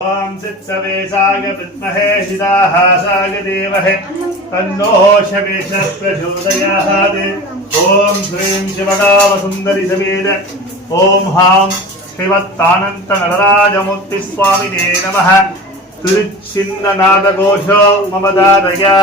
ओम सित्सवेशाय विद्महे हिदाहासाय धीमहि तन्नो शवेशः प्रचोदयात्। ओम श्रीं शिवकामसुन्दरी समेत ओम हां श्रीमत्तानन्तनटराजमूर्तिस्वामिने नमः। तिरुच्छिन्ननादघोषो मम दादया।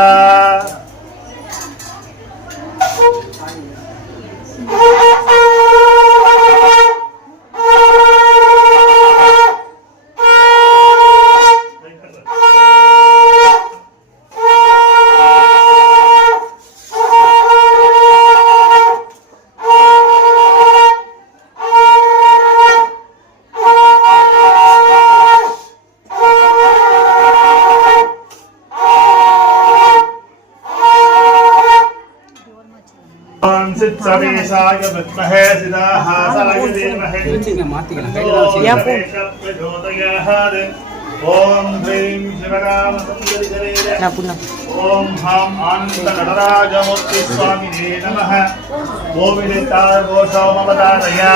ओम सित्सवेशाय विद्महे हिदाहासाय धीमहि प्रचोदयात्। ओम ह्रीं शिवकामसुन्दरी समेत ओम हां आनन्दनटराजमूर्तिस्वामिने नमः। गोविन्दाघोषो मम दादया।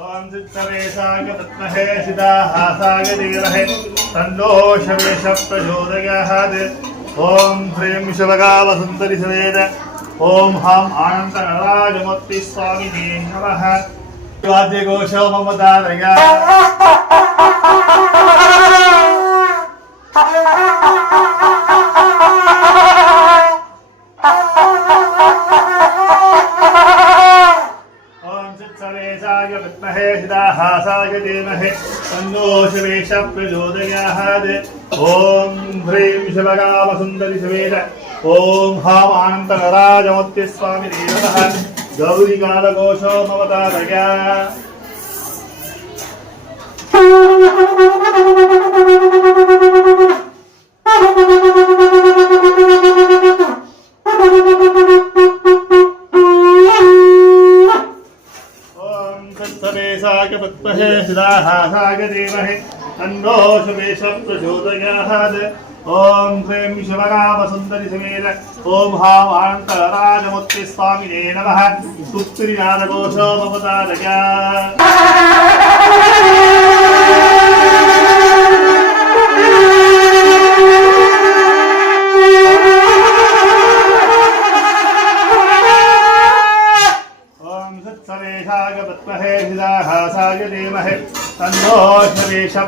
ओम सित्सवेशाय विद्महे हिदाहासाय धीमहि तन्नो शवेशः प्रचोदयात्। ओम ह्रीं शिवकामसुन्दरी समेत ओम हां आनन्दनटराजमूर्तिस्वामिने नमः। वाद्यघोषो मम दादया। सवेशाय विद्महे हिदाहासाय धीमहि तन्नो शवेशः प्रचोदयात्। ओम ह्रीं शिवकामसुन्दरी समेत ओम हां आनन्दनटराजमूर्तिस्वामिने नमः। गौरीकालघोषो मम दादया। सवेशाय विद्महे हिदाहासाय धीमहि तन्नो शवेशः प्रचोदयात्। ओम ह्रीं शिवकामसुन्दरी समेत ओम हां आनन्दनटराजमूर्तिस्वामिने नमः। सुत्रिनादघोषो मम दादया। सवेशाय विद्महे हिदाहासाय धीमहि तन्नो शवेशः